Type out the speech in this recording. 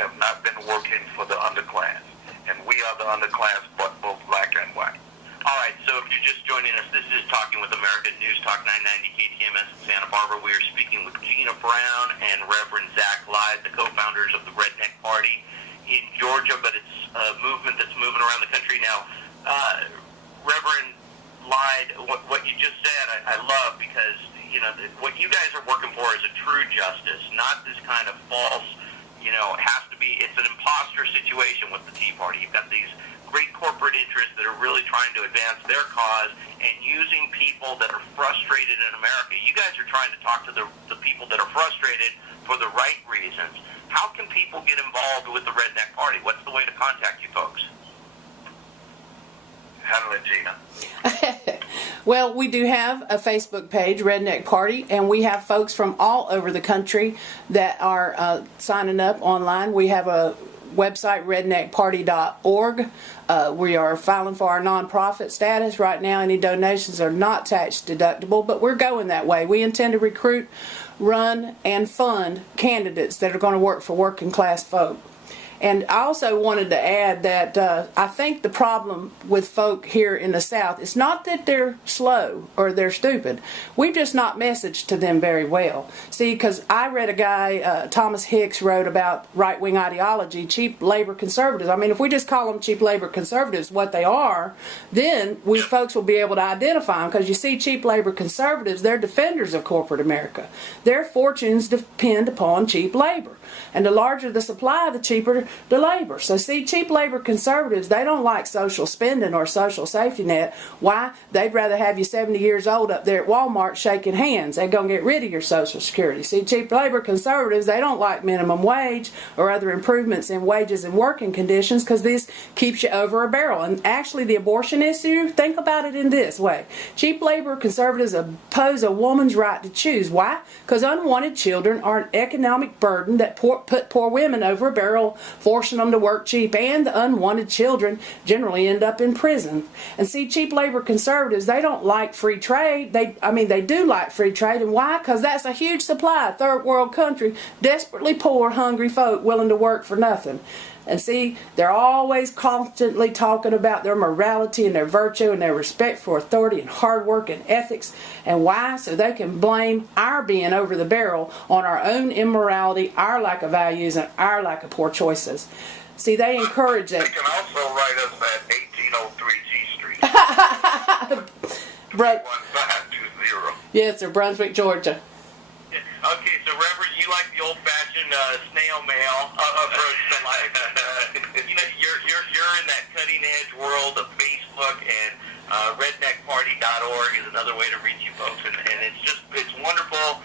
have not been working for the underclass. And we are the underclass, but both black and white. All right, so if you're just joining us, this is Talking with America, News Talk 990 KTMS in Santa Barbara. We are speaking with Gina Brown and Reverend Zach Lyde, the co-founders of the Redneck Party in Georgia, but it's a movement that's moving around the country now. Reverend Lyde, what you just said, I love, because what you guys are working for is a true justice, not this kind of false, it has to be, it's an imposter situation with the Tea Party. You've got these great corporate interests that are really trying to advance their cause and using people that are frustrated in America. You guys are trying to talk to the people that are frustrated for the right reasons. How can people get involved with the Redneck Party? What's the way to contact you folks? Handle it, Gina. Well, we do have a Facebook page, Redneck Party, and we have folks from all over the country that are signing up online. We have a website, redneckparty.org. We are filing for our nonprofit status right now. Any donations are not tax deductible, but we're going that way. We intend to recruit, run, and fund candidates that are going to work for working class folk. And I also wanted to add that I think the problem with folk here in the South is not that they're slow or they're stupid. We've just not messaged to them very well. See, because I read a guy, Thomas Hicks, wrote about right-wing ideology, cheap labor conservatives. I mean, if we just call them cheap labor conservatives, what they are, then we folks will be able to identify them. Because you see, cheap labor conservatives, they're defenders of corporate America. Their fortunes depend upon cheap labor. And the larger the supply, the cheaper the labor. So see, cheap labor conservatives, they don't like social spending or social safety net. Why? They'd rather have you 70 years old up there at Walmart shaking hands. They're going to get rid of your Social Security. See, cheap labor conservatives, they don't like minimum wage or other improvements in wages and working conditions, because this keeps you over a barrel. And actually, the abortion issue, think about it in this way. Cheap labor conservatives oppose a woman's right to choose. Why? Because unwanted children are an economic burden that put poor women over a barrel, forcing them to work cheap, and the unwanted children generally end up in prison. And see, cheap labor conservatives, they don't like free trade. They do like free trade. And why? Because that's a huge supply. Third world country, desperately poor, hungry folk willing to work for nothing. And see, they're always constantly talking about their morality and their virtue and their respect for authority and hard work and ethics. And why? So they can blame our being over the barrel on our own immorality, our lack of values, and our lack of poor choices. See, they encourage that. They can also write us at 1803 G Street. 1520. Yes, sir, Brunswick, Georgia. Okay, so Reverend, you like the old-fashioned snail mail approach to life. You're in that cutting-edge world of Facebook, and redneckparty.org is another way to reach you folks, and it's wonderful